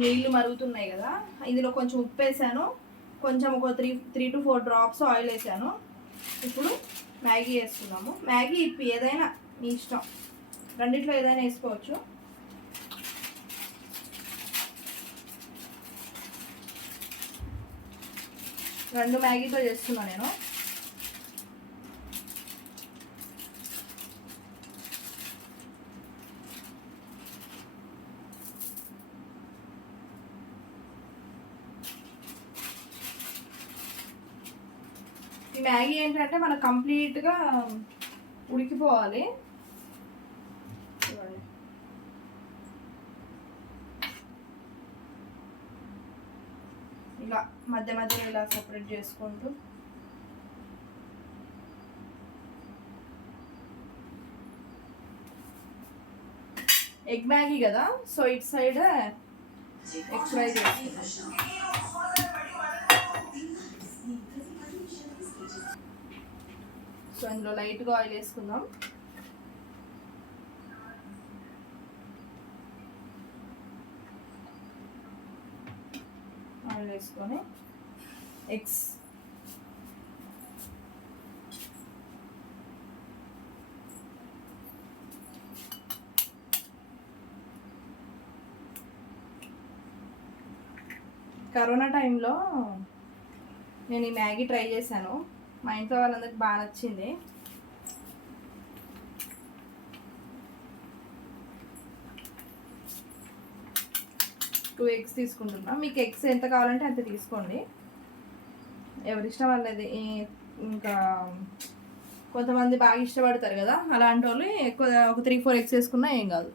నీళ్ళు మరుగుతున్నాయి కదా, ఇందులో కొంచెం ఉప్పు వేసాను, కొంచెం ఒక 3 to 4 డ్రాప్స్ ఆయిల్ వేసాను. ఇప్పుడు మ్యాగీ వేసుకున్నాము. మ్యాగీ ఇప్పి ఏదైనా మీ ఇష్టం, రెండిట్లో ఏదైనా వేసుకోవచ్చు. రెండు మ్యాగీతో చేస్తున్నా నేను. ఈ మ్యాగీ ఏంటంటే మనకు కంప్లీట్గా ఉడికిపోవాలి. ఇలా మధ్య మధ్యలో ఇలా సపరేట్ చేసుకుంటూ ఎగ్ మ్యాగీ కదా, సో ఇటు సైడ్ ఎగ్ ఫ్రై చేసుకుంటాం. సో అందులో లైట్గా ఆయిల్ వేసుకుందాం. ఆయిల్ వేసుకొని ఎగ్స్ కరోనా టైంలో నేను ఈ మ్యాగీ ట్రై చేశాను. మా ఇంట్లో వాళ్ళందరికి బాగా నచ్చింది. టూ ఎగ్స్ తీసుకుంటున్నా. మీకు ఎగ్స్ ఎంత కావాలంటే అంత తీసుకోండి, ఎవరిష్టం వాళ్ళది. ఇంకా కొంతమంది బాగా ఇష్టపడతారు కదా, అలాంటి వాళ్ళు ఎక్కువ ఒక 3-4 ఎగ్స్ వేసుకున్నా ఏం కాదు.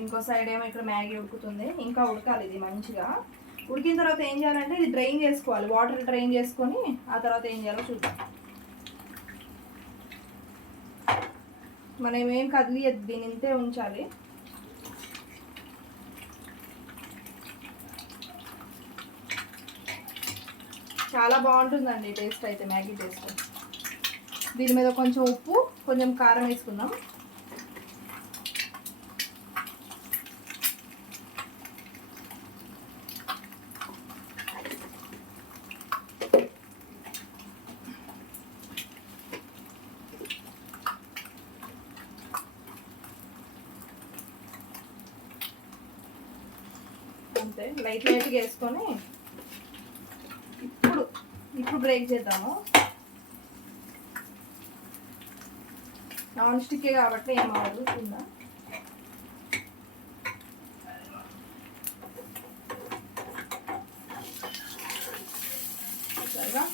ఇంకో సైడ్ ఏమో ఇక్కడ మ్యాగీ ఉడుకుతుంది, ఇంకా ఉడకాలి ఇది మంచిగా. ఉడికిన తర్వాత ఏం చేయాలంటే ఇది డ్రైన్ చేసుకోవాలి, వాటర్ డ్రైన్ చేసుకొని ఆ తర్వాత ఏం చేయాలో చూద్దాం. మనం ఏం కదిలియద్దు, దీని ఇంతే ఉంచాలి. చాలా బాగుంటుందండి టేస్ట్ అయితే, మ్యాగీ టేస్ట్. దీని మీద కొంచెం ఉప్పు, కొంచెం కారం వేసుకుందాం. అంతే, లైట్గా వేసుకొని ఇప్పుడు బ్రేక్ చేద్దాము. నాన్ స్టిక్కే కాబట్టి ఏమవ్వదు కింద. సరిగా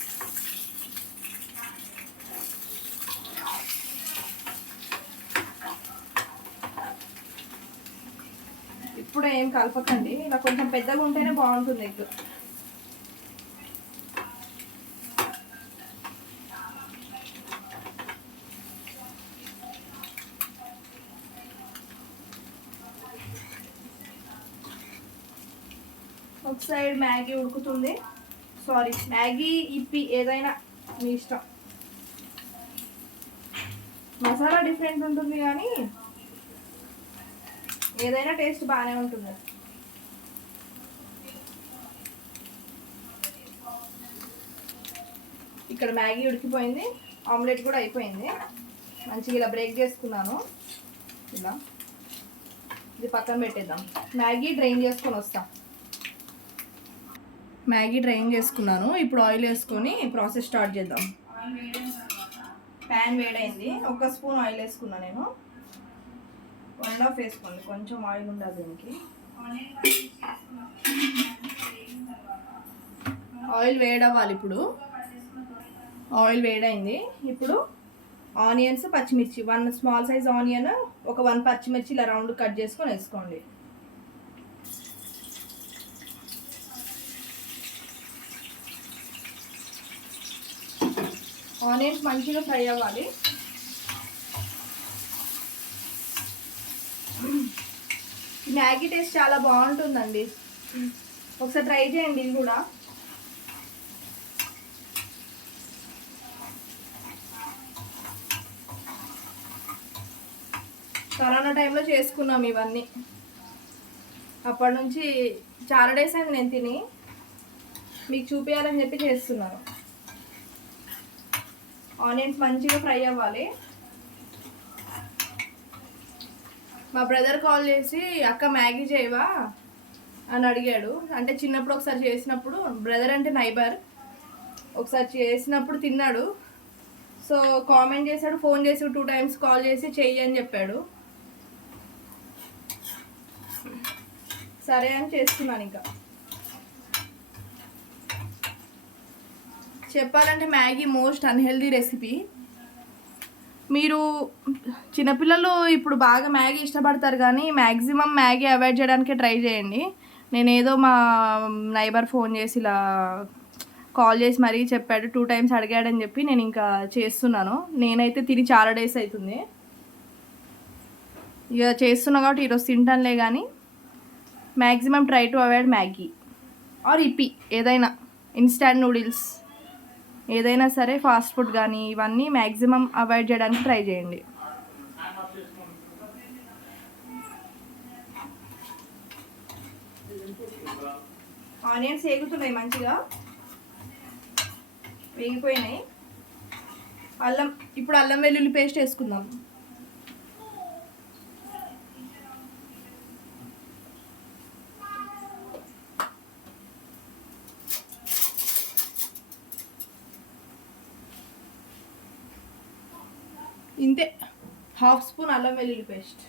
ఇప్పుడు ఏం కలపకండి, ఇలా కొంచెం పెద్దగా ఉంటేనే బాగుంటుంది ఎగ్. ఒక సైడ్ మ్యాగీ ఉడుకుతుంది, సారీ మ్యాగీ ఇప్పి ఏదైనా మీ ఇష్టం. మసాలా డిఫరెంట్ ఉంటుంది కానీ ఏదైనా టేస్ట్ బాగానే ఉంటుంది. ఇక్కడ మ్యాగీ ఉడికిపోయింది, ఆమ్లెట్ కూడా అయిపోయింది. మంచిగా ఇలా బ్రేక్ చేసుకున్నాను. ఇలా ఇది పక్కన పెట్టేద్దాం. మ్యాగీ డ్రైన్ చేసుకొని వస్తాం. మ్యాగీ డ్రైన్ చేసుకున్నాను. ఇప్పుడు ఆయిల్ వేసుకొని ప్రాసెస్ స్టార్ట్ చేద్దాం. ప్యాన్ వేడైంది, 1 స్పూన్ ఆయిల్ వేసుకున్నా నేను. 1.5 వేసుకోండి, కొంచెం ఆయిల్ ఉండాలి దీనికి. ఆయిల్ వేడవ్వాలి. ఇప్పుడు ఆయిల్ వేడైంది. ఇప్పుడు ఆనియన్స్, పచ్చిమిర్చి, 1 స్మాల్ సైజ్ ఆనియన్, ఒక 1 పచ్చిమిర్చి ఇలా రౌండ్ కట్ చేసుకొని వేసుకోండి. ఆనియన్స్ మంచిగా ఫ్రై అవ్వాలి. మ్యాగీ టేస్ట్ చాలా బాగుంటుందండి, ఒకసారి ట్రై చేయండి ఇది కూడా. కరోనా టైంలో చేసుకున్నాం ఇవన్నీ. అప్పటి నుంచి చాలా డేస్ అయింది నేను తిని, మీకు చూపించాలని చెప్పి చేస్తున్నాను. ఆనియన్స్ మంచిగా ఫ్రై అవ్వాలి. మా బ్రదర్ కాల్ చేసి అక్క మ్యాగీ చేయవా అని అడిగాడు. అంటే చిన్నప్పుడు ఒకసారి చేసినప్పుడు, బ్రదర్ అంటే నైబర్, ఒకసారి చేసినప్పుడు తిన్నాడు. సో కామెంట్ చేశాడు, ఫోన్ చేసి 2 times కాల్ చేసి చెయ్యి అని చెప్పాడు. సరే అని చేస్తున్నాను. ఇంకా చెప్పాలంటే మ్యాగీ మోస్ట్ అన్హెల్దీ రెసిపీ. మీరు చిన్నపిల్లలు ఇప్పుడు బాగా మ్యాగీ ఇష్టపడతారు, కానీ మ్యాక్సిమం మ్యాగీ అవాయిడ్ చేయడానికే ట్రై చేయండి. నేనేదో మా నైబర్ ఫోన్ చేసి ఇలా కాల్ చేసి మరీ చెప్పాడు, 2 times అడిగాడని చెప్పి నేను ఇంకా చేస్తున్నాను. నేనైతే తిని చాలా డేస్ అవుతుంది. ఇక చేస్తున్నా కాబట్టి ఈరోజు తింటానులే. కానీ maximum try to avoid Maggi or Yippee, ఏదైనా ఇన్స్టాంట్ నూడిల్స్, ఏదైనా సరే ఫాస్ట్ ఫుడ్ కానీ ఇవన్నీ మ్యాక్సిమం అవాయిడ్ చేయడానికి ట్రై చేయండి. ఆనియన్స్ వేగుతున్నాయి, మంచిగా వేగిపోయినాయి. ఇప్పుడు అల్లం వెల్లుల్లి పేస్ట్ వేసుకుందాం. ఇంతే, 1/2 స్పూన్ అల్లం వెల్లుల్లి పేస్ట్.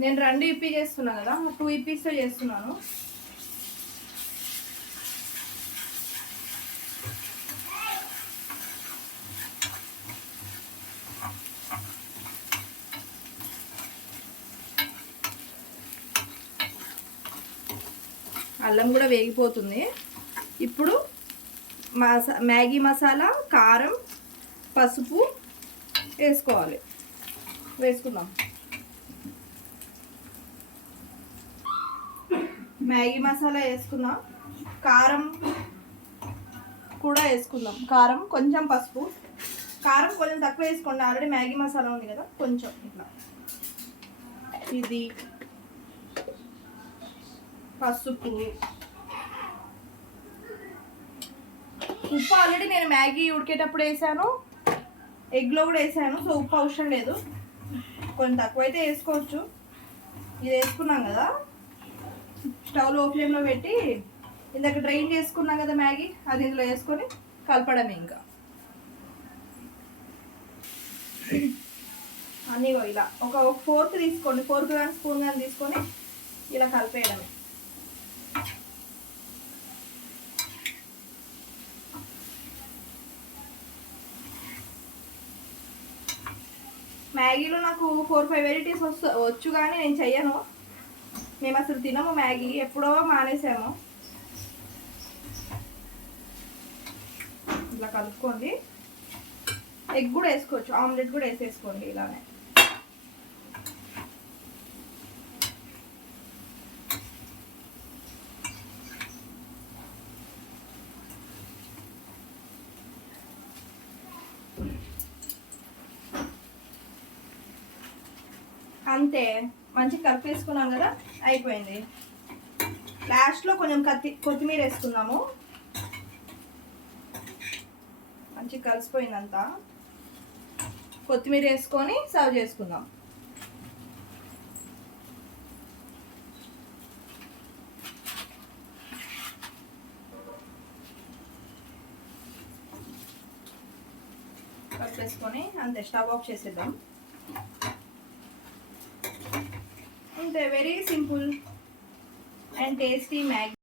నేను 2 ఇప్పి చేస్తున్నాను కదా, 2 ఇప్పీస్తో చేస్తున్నాను. అల్లం కూడా వేగిపోతుంది. ఇప్పుడు మ్యాగీ మసాలా, కారం, పసుపు వేసుకుందాం. మ్యాగీ మసాలా వేసుకుందాం, కారం కూడా వేసుకుందాం. కారం కొంచెం, పసుపు, కారం కొంచెం తక్కువ వేసుకోండి, ఆల్రెడీ మ్యాగీ మసాలా ఉంది కదా. కొంచెం ఇట్లా, ఇది పసుపు, ఉప్పు ఆల్రెడీ నేను మ్యాగీ ఉడికేటప్పుడు వేసాను, ఎగ్లో కూడా వేసాను. సో ఉప్పు అవసరం లేదు, కొంచెం తక్కువ అయితే వేసుకోవచ్చు. ఇది వేసుకున్నాం కదా, స్టవ్ లో ఫ్లేమ్లో పెట్టి ఇందాక డ్రైన్ చేసుకున్నాం కదా మ్యాగీ, అది ఇందులో వేసుకొని కలపడమే. ఇంకా అన్నీ ఇలా ఒక ఫోర్క్ తీసుకోండి, ఫోర్క్ కానీ స్పూన్ కానీ తీసుకొని ఇలా కలిపేయడమే. మ్యాగీలో నాకు 4-5 వెరైటీస్ వచ్చు, కానీ నేను చెయ్యను. మేము అసలు తినము మ్యాగీ, ఎప్పుడో మానేసాము. ఇలా కలుపుకోండి. ఎగ్ కూడా వేసుకోవచ్చు, ఆమ్లెట్ కూడా వేసేసుకోండి ఇలానే. అంతే, మంచిగా కలిపేసుకున్నాం కదా, అయిపోయింది. లాస్ట్లో కొంచెం కొత్తిమీర వేసుకున్నాము. మంచిగా కలిసిపోయిందంతా. కొత్తిమీర వేసుకొని సర్వ్ చేసుకుందాం. కలిపేసుకొని అంతే, స్టవ్ ఆఫ్ చేసేద్దాం. అంతే, very simple and tasty Maggi.